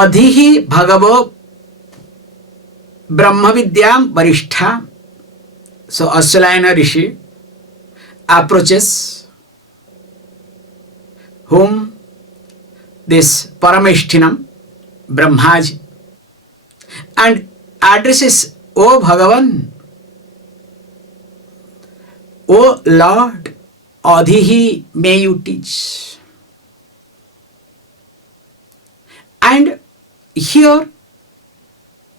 adhihi bhagavo brahma vidyam varishṭha. So Āśvalāyana Rishi approaches whom this Parameshtinam Brahmaji and addresses, O Bhagavan, O Lord, adhihi, may you teach. And here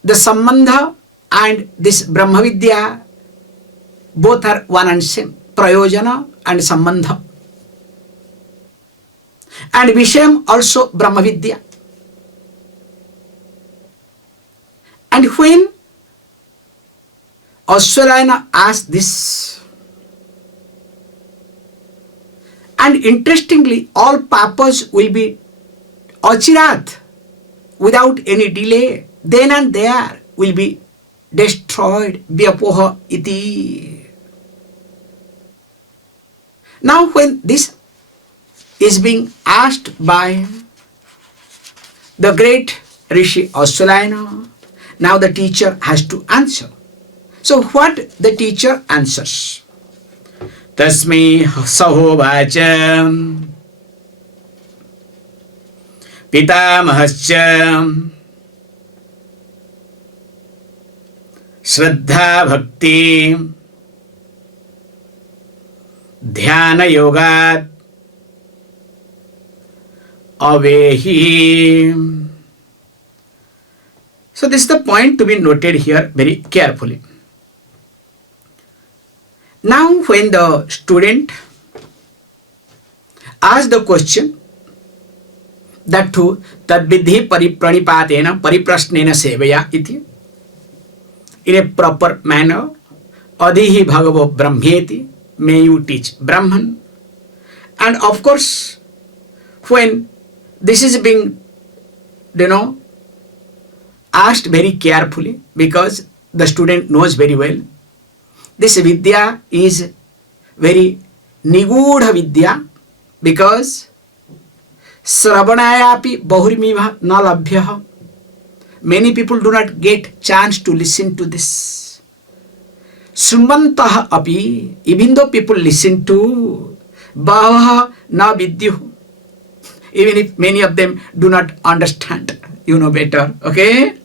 the Sambandha and this Brahma Vidya both are one and same, Prayojana and Sambandha. And Vishayam also Brahma Vidya. And when Āśvalāyana asked this, and interestingly, all papas will be ācārya without any delay, then and there will be destroyed, vyapoha iti. Now when this is being asked by the great Rishi Āśvalāyana, now the teacher has to answer. So what the teacher answers? Tasmai sahovacha Pitāmahascha Śraddhā Bhakti Dhyāna yogat avehi. So this is the point to be noted here very carefully. Now when the student asks the question, that too tadvidhi paripranipatena pariprasnena sevaya iti, in a proper manner, adhihi bhagavo brahmeti, may you teach Brahman. And of course, when this is being, asked very carefully, because the student knows very well, this vidya is very nigudha vidya, because sravanayapi bahurimiva na labhyaha. Many people do not get chance to listen to this. Srumantaha api, even though people listen to, bhavaha na vidyuh, even if many of them do not understand, you know better, okay?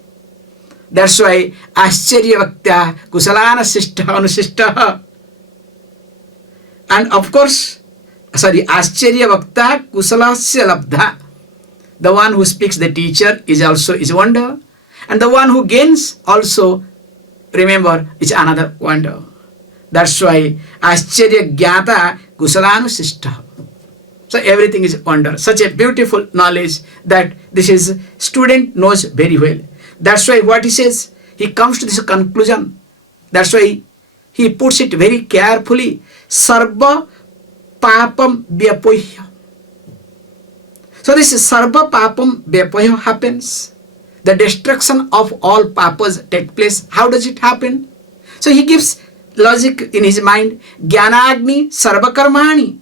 That's why ācārya vakta kusalana sishta anusishta. And of course, ācārya vakta kusalasya labdha. The one who speaks the teacher is also is wonder. And the one who gains also, remember, is another wonder. That's why ācārya gyāta kusalanusishta. So everything is wonder. Such a beautiful knowledge that this is student knows very well. That's why what he says, he comes to this conclusion. That's why he puts it very carefully. Sarva papam vyapohya. So this sarva papam vyapohya happens. The destruction of all papas take place. How does it happen? So he gives logic in his mind. Jnanagni sarva karmani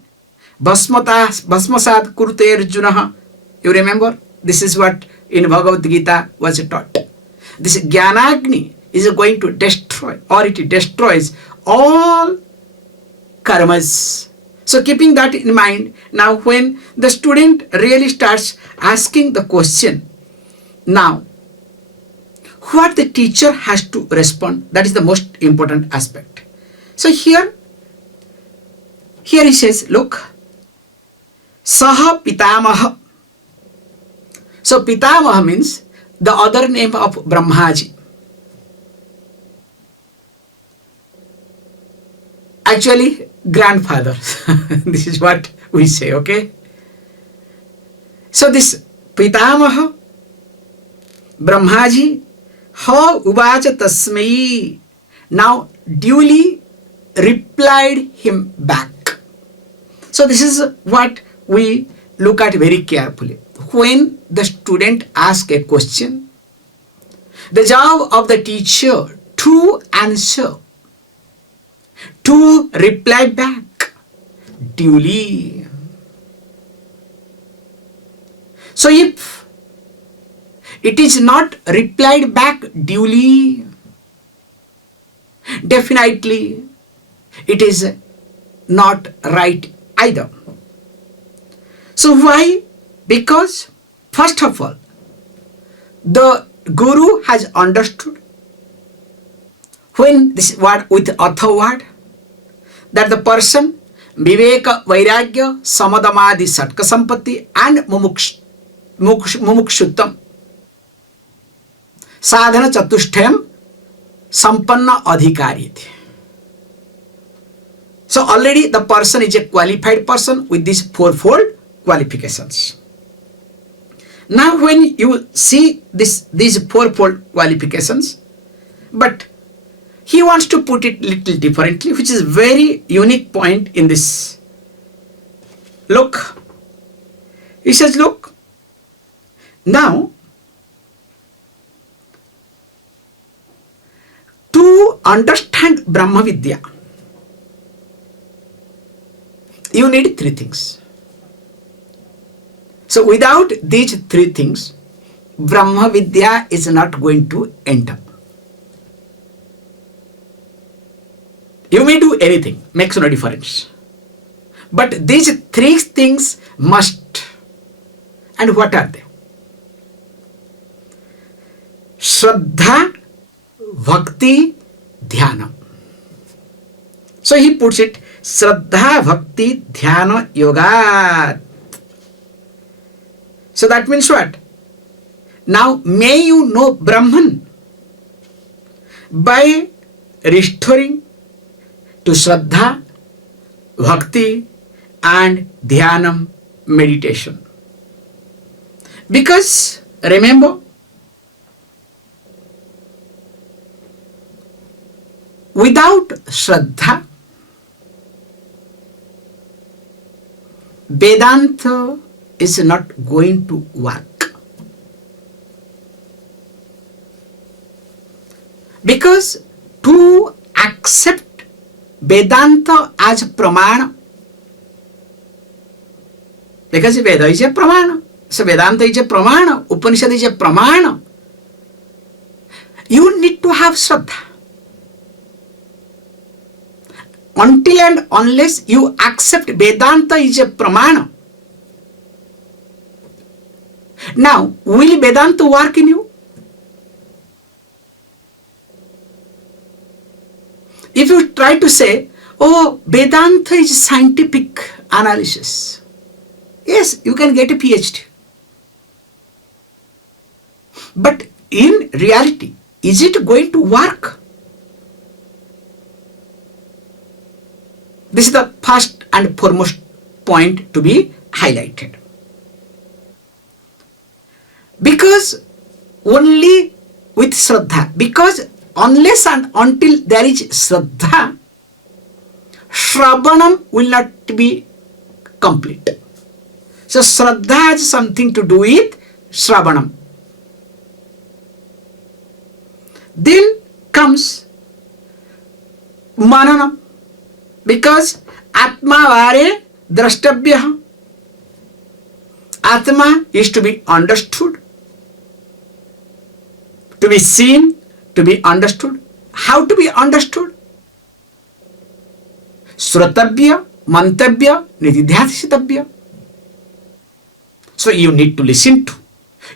bhasmasad kurte arjunaha. You remember? This is what in Bhagavad Gita was taught. This Jnanagni is going to destroy, or it destroys all karmas. So keeping that in mind, now when the student really starts asking the question, now what the teacher has to respond, that is the most important aspect. So here he says, look, Saha Pitāmaha. So Pitāmaha means the other name of Brahmaji. Actually, grandfather. This is what we say, okay? So this Pitāmaha Brahmaji, ha uvacha tasmai, now duly replied him back. So this is what we look at very carefully. When the student asks a question, the job of the teacher to answer, to reply back duly. So if it is not replied back duly. Definitely, it is not right either. So why? Because first of all, the Guru has understood when this word with other word that the person Viveka, Vairagya, Samadhamadi, Satka Sampatti and Mumukshuttam Sadhana Chatushtayam Sampanna Adhikaryati. So already the person is a qualified person with these fourfold qualifications. Now when you see these fourfold qualifications, but he wants to put it little differently, which is very unique point in this. Look, he says, look, now to understand Brahma Vidya, you need three things. So without these three things, Brahma Vidya is not going to enter. You may do anything, makes no difference. But these three things must. And what are they? Śraddhā, Bhakti, Dhyāna. So he puts it, Śraddhā, Bhakti, Dhyāna, Yoga. So that means what? Now may you know Brahman by restoring to Śraddhā, Bhakti and Dhyanam meditation. Because remember, without Śraddhā, Vedanta is not going to work. Because to accept Vedanta as Pramana, because Veda is a Pramana, so Vedanta is a Pramana, Upanishad is a Pramana, you need to have Śraddhā. Until and unless you accept Vedanta is a Pramana. Now, will Vedanta work in you? If you try to say, oh, Vedanta is scientific analysis, yes, you can get a PhD. But in reality, is it going to work? This is the first and foremost point to be highlighted. Because only with Śraddhā, because unless and until there is Śraddhā, Shravanam will not be complete. So Śraddhā has something to do with Shravanam. Then comes Mananam, because Atma Vare Drashtabhya. Atma is to be understood, to be seen, to be understood. How to be understood? Srotabhya, Mantabhya, Nididhyasitabhya. So you need to listen to,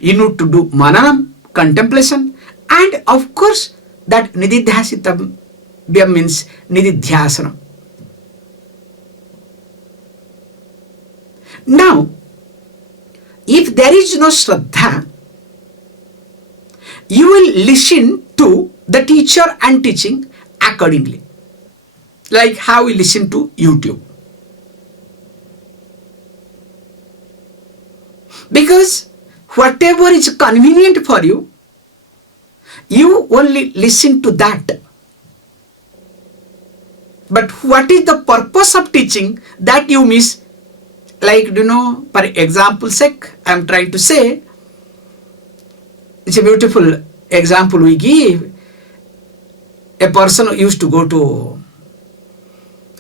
you need to do mananam, contemplation, and of course that Nididhyasitabhya means Nididhyasana. Now, if there is no Śraddhā, you will listen to the teacher and teaching accordingly. Like how we listen to YouTube. Because whatever is convenient for you, you only listen to that. But what is the purpose of teaching that you miss? Like, for example sake, I am trying to say, it's a beautiful example we give. A person used to go to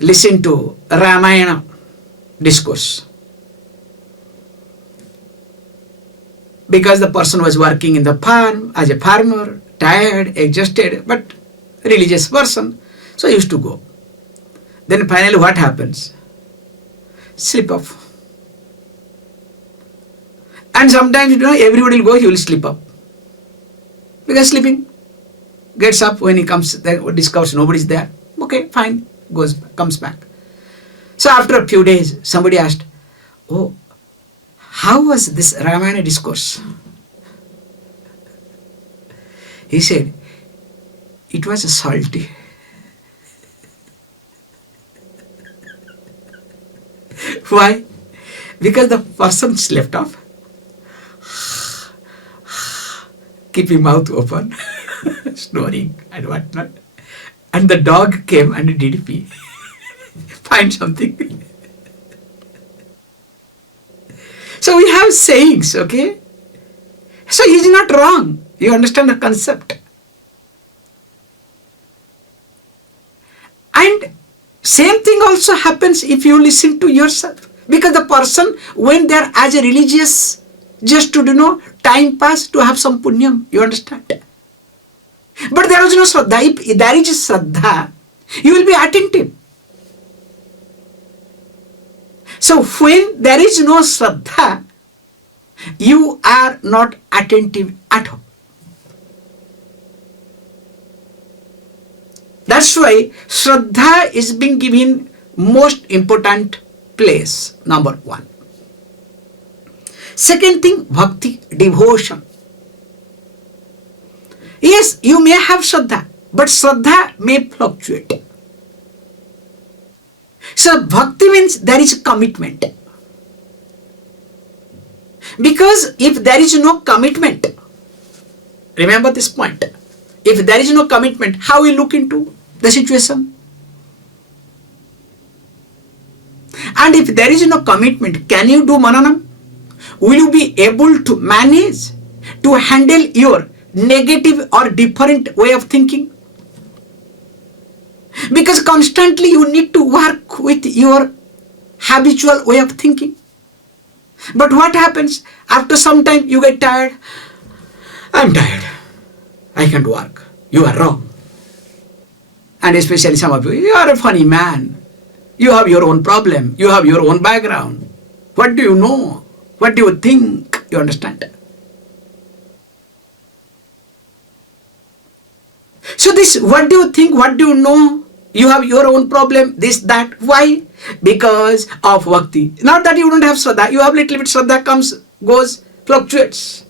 listen to Ramayana discourse. because the person was working in the farm as a farmer, tired, exhausted, but religious person, so he used to go. Then finally what happens? Slip off. And sometimes, everybody will go, he will slip up. Because sleeping. Gets up, when he comes there, discovers nobody is there. Okay, fine, comes back. So after a few days, somebody asked, oh, how was this Ramayana discourse? He said, it was salty. Why? Because the person slept off, keeping mouth open, snoring and whatnot. And the dog came and did pee. Find something. So we have sayings, okay? So he is not wrong. You understand the concept. And same thing also happens if you listen to yourself. Because the person went there as a religious, just to, time pass, to have some punyam. You understand? But there is no Śraddhā. If there is Śraddhā, you will be attentive. So when there is no Śraddhā, you are not attentive at all. That's why Śraddhā is being given most important place, number one. Second thing, Bhakti, devotion. Yes, you may have Śraddhā, but Śraddhā may fluctuate. So Bhakti means there is commitment. Because if there is no commitment, remember this point, if there is no commitment, how we look into the situation? And if there is no commitment, can you do mananam? Will you be able to manage to handle your negative or different way of thinking? Because constantly you need to work with your habitual way of thinking. But what happens? After some time you get tired. I'm tired. I can't work. You are wrong. And especially some of you are a funny man. You have your own problem. You have your own background. What do you know? What do you think? You understand? So this, what do you think? What do you know? You have your own problem, this, that. Why? Because of Bhakti. Not that you don't have Śraddhā. You have little bit Śraddhā, comes, goes, fluctuates.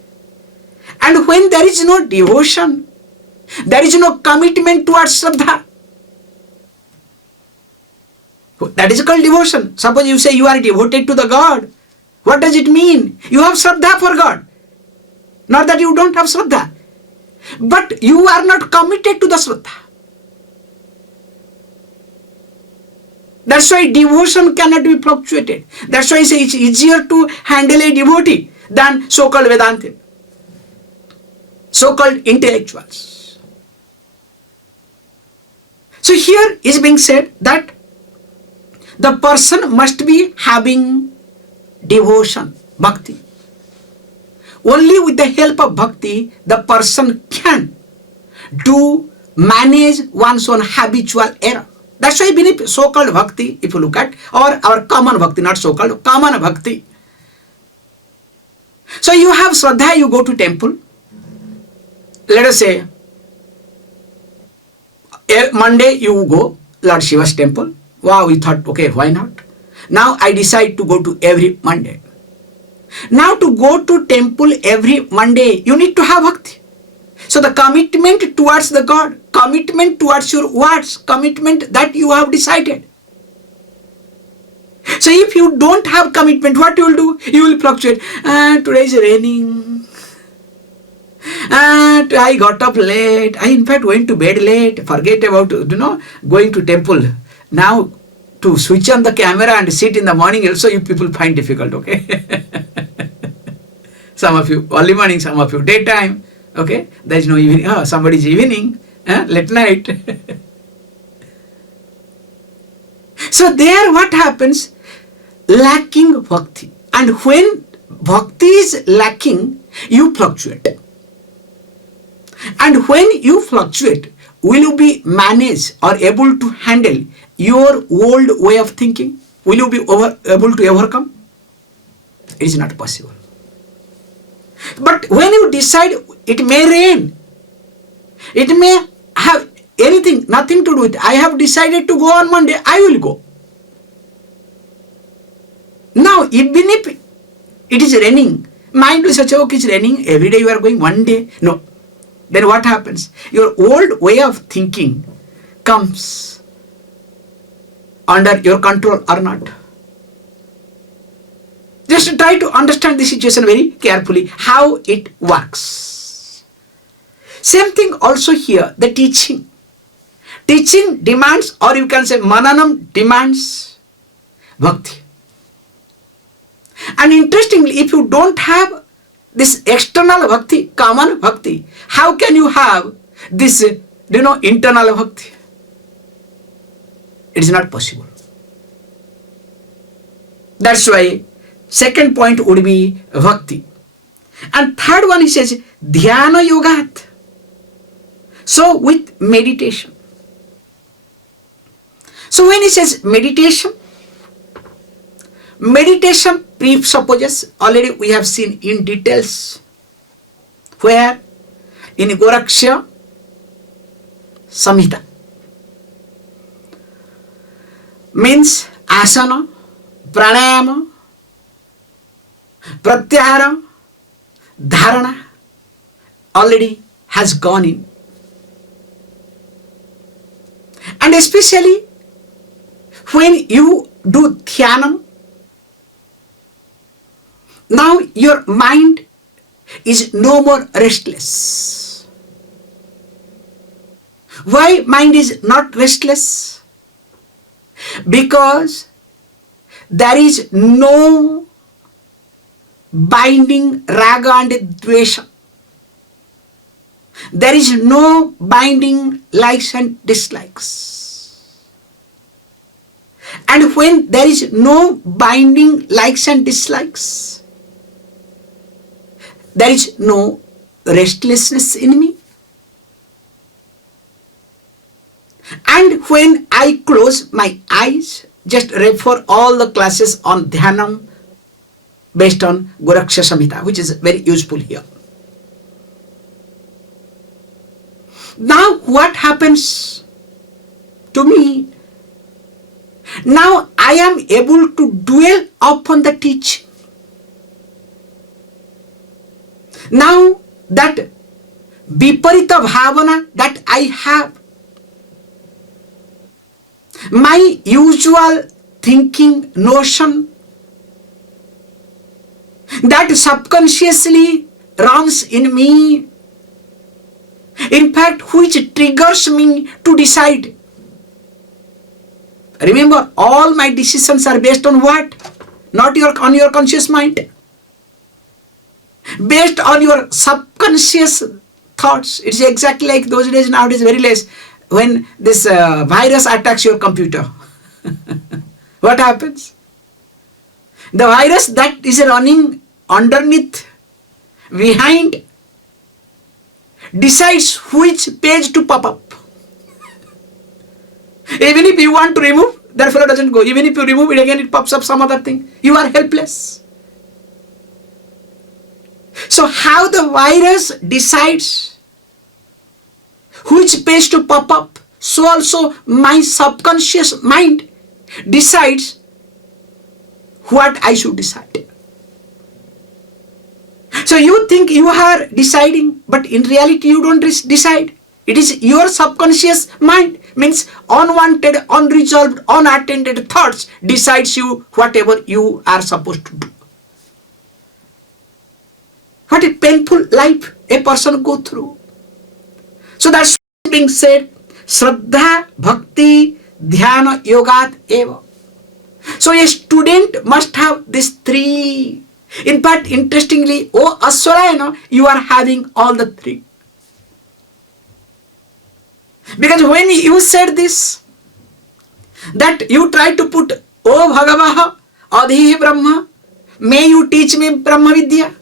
And when there is no devotion, there is no commitment towards Śraddhā. That is called devotion. Suppose you say you are devoted to the God. What does it mean? You have Śraddhā for God. Not that you don't have Śraddhā. But you are not committed to the Śraddhā. That's why devotion cannot be fluctuated. That's why I say it's easier to handle a devotee than so-called Vedantin, so-called intellectuals. So here is being said that the person must be having devotion, bhakti. Only with the help of bhakti, the person can manage one's own habitual error. That's why beneath so-called bhakti, if you look at, or our common bhakti, not so-called, common bhakti. So you have Śraddhā, you go to temple. Let us say, Monday you go, Lord Shiva's temple. Wow, we thought, okay, why not? Now I decide to go to every Monday. Now to go to temple every Monday, you need to have bhakti. So the commitment towards the God, commitment towards your words, commitment that you have decided. So if you don't have commitment, what you will do? You will fluctuate. Today is raining. I got up late. I in fact went to bed late. Forget about, going to temple. Now to switch on the camera and sit in the morning also you people find difficult, okay? Some of you early morning, some of you daytime, okay? There is no evening. Somebody's evening, late night. So there what happens? Lacking bhakti. And when bhakti is lacking, you fluctuate. And when you fluctuate, will you be managed or able to handle your old way of thinking? Will you be able to overcome? It is not possible. But when you decide, it may rain, it may have anything, nothing to do with it. I have decided to go on Monday, I will go. Now, even if it is raining, mind will say, okay, it's raining, every day you are going, one day. No. Then what happens? Your old way of thinking comes under your control or not. Just try to understand the situation very carefully, how it works. Same thing also here, the teaching. Teaching demands, or you can say mananam demands bhakti. And interestingly, if you don't have this external bhakti, common bhakti, how can you have this, internal bhakti? It is not possible. That's why second point would be bhakti. And third one, he says, Dhyāna yogat. So with meditation. So when he says meditation presupposes, already we have seen in details, where in Goraksha Samhita means asana, pranayama, pratyahara, dharana already has gone in. And especially when you do Dhyāna, now your mind is no more restless. Why mind is not restless? Because there is no binding raga and dvesha. There is no binding likes and dislikes. And when there is no binding likes and dislikes, there is no restlessness in me. And when I close my eyes, just refer all the classes on Dhyanam based on Goraksha Samhita, which is very useful here. Now what happens to me? Now I am able to dwell upon the teaching. Now that viparita bhavana that I have, my usual thinking notion that subconsciously runs in me, in fact which triggers me to decide. Remember, all my decisions are based on what? Not on your conscious mind. Based on your subconscious thoughts. It's exactly like those days, nowadays very less, when this virus attacks your computer. What happens? The virus that is running underneath, behind, decides which page to pop up. Even if you want to remove, that fellow doesn't go. Even if you remove it again, it pops up some other thing. You are helpless. So how the virus decides which page to pop up, so also my subconscious mind decides what I should decide. So you think you are deciding, but in reality you don't decide. It is your subconscious mind, means unwanted, unresolved, unattended thoughts decides you whatever you are supposed to do. What a painful life a person go through. So that's being said, Śraddhā, Bhakti, Dhyāna, Yogat, eva. So a student must have these three. In fact, interestingly, oh Āśvalāyana, you are having all the three. Because when you said this, that you try to put, O Bhagavaha, Adhihi Brahma, may you teach me Brahma Vidya,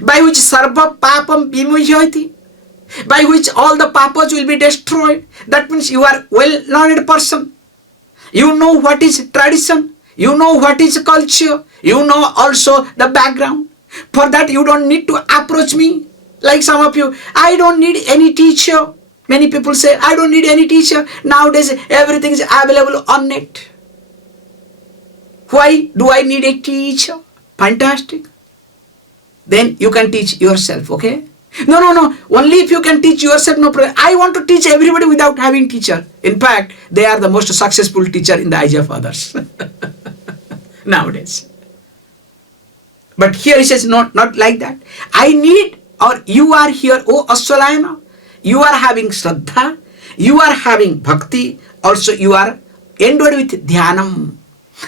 by which sarva papam vimujyati, by which all the papas will be destroyed. That means you are well-learned person. You know what is tradition. You know what is culture. You know also the background. For that you don't need to approach me. Like some of you, I don't need any teacher. Many people say, I don't need any teacher. Nowadays everything is available on net. Why do I need a teacher? Fantastic. Then you can teach yourself, okay? No. Only if you can teach yourself, no problem. I want to teach everybody without having teacher. In fact, they are the most successful teacher in the eyes of others. Nowadays. But here he says, not like that. I need, or you are here, oh Āśvalāyana. You are having Śraddhā. You are having Bhakti. Also you are endowed with Dhyānam.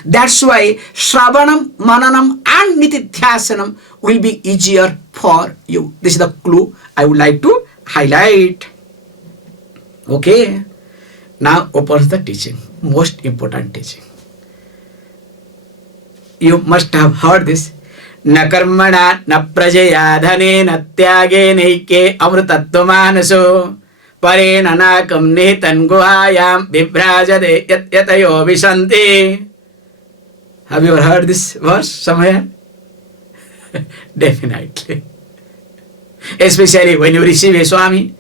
That's why Shravanam, Mananam and Nitidhyasanam will be easier for you. This is the clue I would like to highlight. Okay. Now opens the teaching. Most important teaching. You must have heard this. Na karmana na prajaya dhane na tyage neike amrutattva pare nanakam nihitan guhayam vibrajade yatayo visanti. Have you ever heard this verse somewhere? Definitely. Especially when you receive a Swami.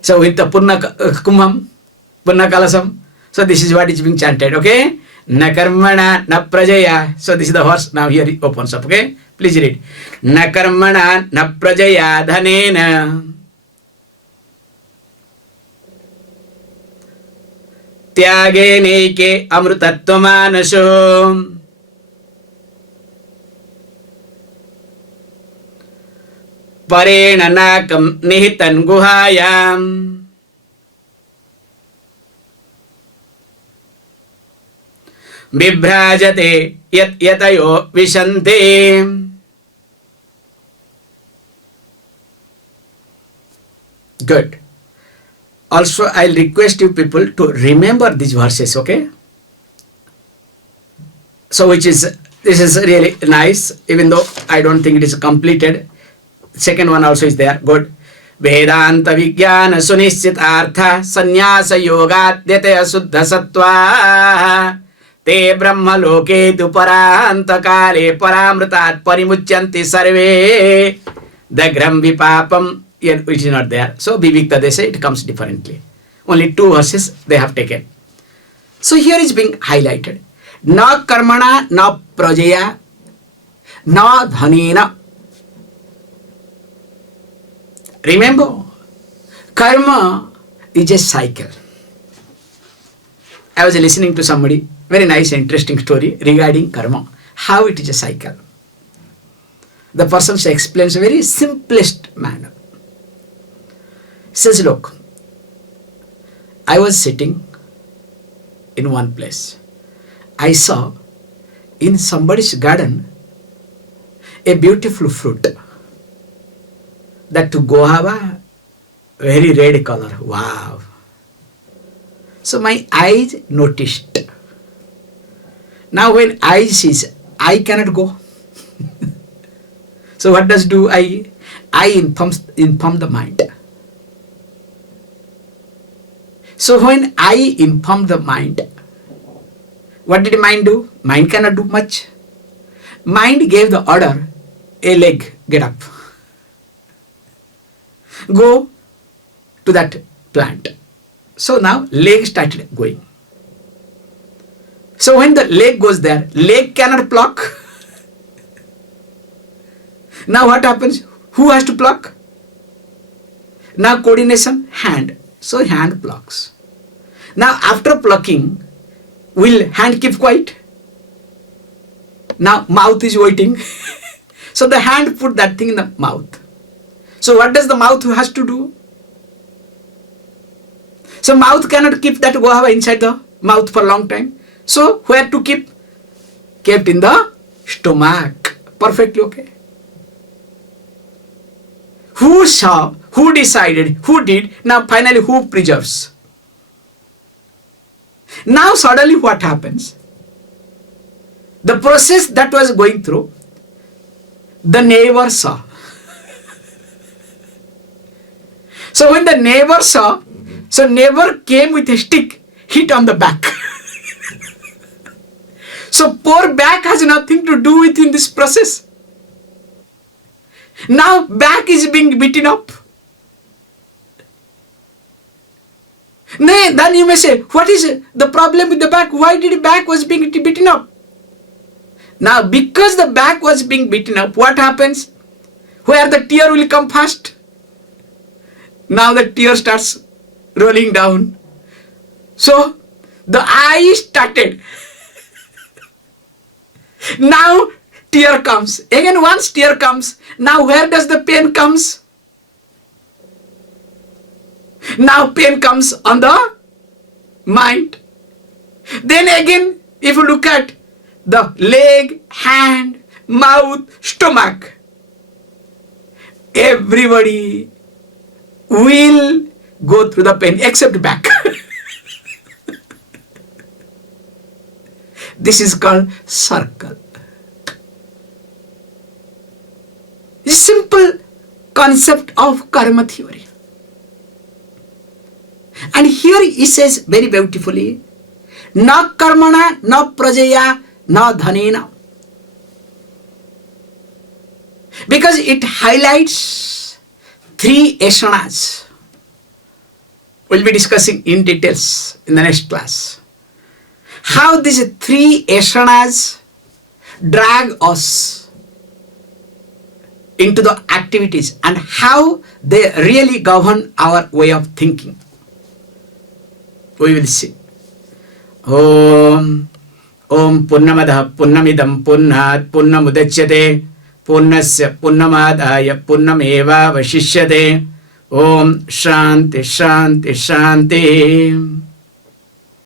So with the Punna Kumbham, Punna Kalasam. So this is what is being chanted, okay? Na karmana na prajaya. So this is the verse. Now here it opens up, okay? Please read. Na karmana na prajaya dhanena tyage neike amrutattva manaso parena nakam nihitan guhayam vibhrajate yatayo visanti. Good. Also, I'll request you people to remember these verses, okay? So this is really nice, even though I don't think it is completed. Second one also is there. Good. Vedanta Vijnana Sunishchit Artha Sannyasa Yoga Dhyataya Suddha Sattva Te Brahma Loke Tu Paranta Kale Paramritat Parimucyanti Sarve Dagram Vipapam, which is not there. So Vivikta, they say it comes differently. Only 2 verses they have taken. So here is being highlighted. Na karmana na prajaya na dhanena. Remember, karma is a cycle. I was listening to somebody, very nice, interesting story regarding karma, how it is a cycle. The person explains a very simplest manner. Says, look, I was sitting in one place. I saw in somebody's garden a beautiful fruit. That to guava, very red color. Wow. So my eyes noticed. Now when I sees, I cannot go. So what does do I? I inform the mind. So when I inform the mind, what did mind do? Mind cannot do much. Mind gave the order, a leg, get up. Go to that plant. So now leg started going. So when the leg goes there, leg cannot pluck. Now what happens? Who has to pluck? Now coordination, hand. So hand plucks. Now after plucking, will hand keep quiet? Now mouth is waiting. So the hand put that thing in the mouth. So what does the mouth has to do? So mouth cannot keep that guava inside the mouth for a long time. So where to keep? Kept in the stomach. Perfectly okay. Who saw? Who decided? Who did? Now finally who preserves? Now suddenly what happens? the process that was going through, the neighbor saw. So when the neighbor saw, so neighbor came with a stick, hit on the back. So poor back has nothing to do with in this process. Now back is being beaten up. Then you may say, what is the problem with the back? Why did the back was being beaten up? Now because the back was being beaten up, what happens? Where the tear will come first? Now the tear starts rolling down. So the eye started. Now tear comes. Again once tear comes, now where does the pain comes? Now pain comes on the mind. Then again, if you look at the leg, hand, mouth, stomach, everybody will go through the pain except back. This is called circle. This simple concept of karma theory. And here he says very beautifully, na karmana, na prajaya, na dhanena. Because it highlights three asanas. We'll be discussing in details in the next class. How these three asanas drag us into the activities and how they really govern our way of thinking. We will see. Om Purnamadah Purnamidam Purnat Purnamudachyate Purnasya Purnamadaya Purnameva Vashishyate. Om Shanti Shanti Shanti.